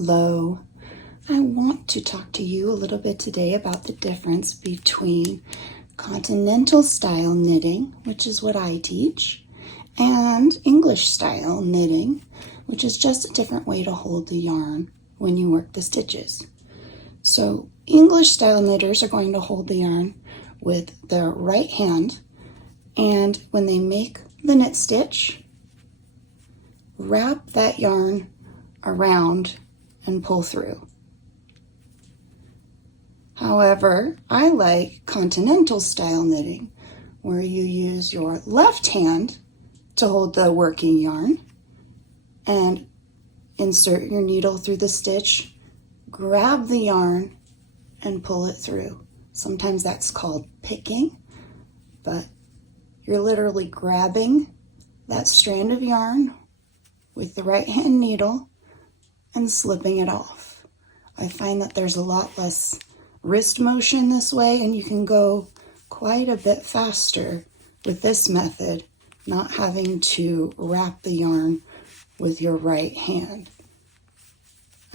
Hello, I want to talk to you a little bit today about the difference between continental style knitting, which is what I teach, and English style knitting, which is just a different way to hold the yarn when you work the stitches. So English style knitters are going to hold the yarn with their right hand, and when they make the knit stitch, wrap that yarn around and pull through. However, I like continental style knitting, where you use your left hand to hold the working yarn and insert your needle through the stitch, grab the yarn and pull it through. Sometimes that's called picking, but you're literally grabbing that strand of yarn with the right hand needle and slipping it off. I find that there's a lot less wrist motion this way, and you can go quite a bit faster with this method, not having to wrap the yarn with your right hand.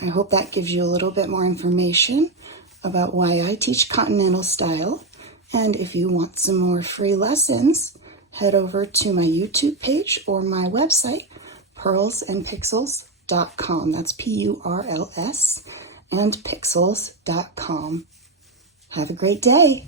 I hope that gives you a little bit more information about why I teach continental style. And if you want some more free lessons, head over to my YouTube page or my website, PurlsAndPixels.com. That's PURLS and pixels.com. Have a great day.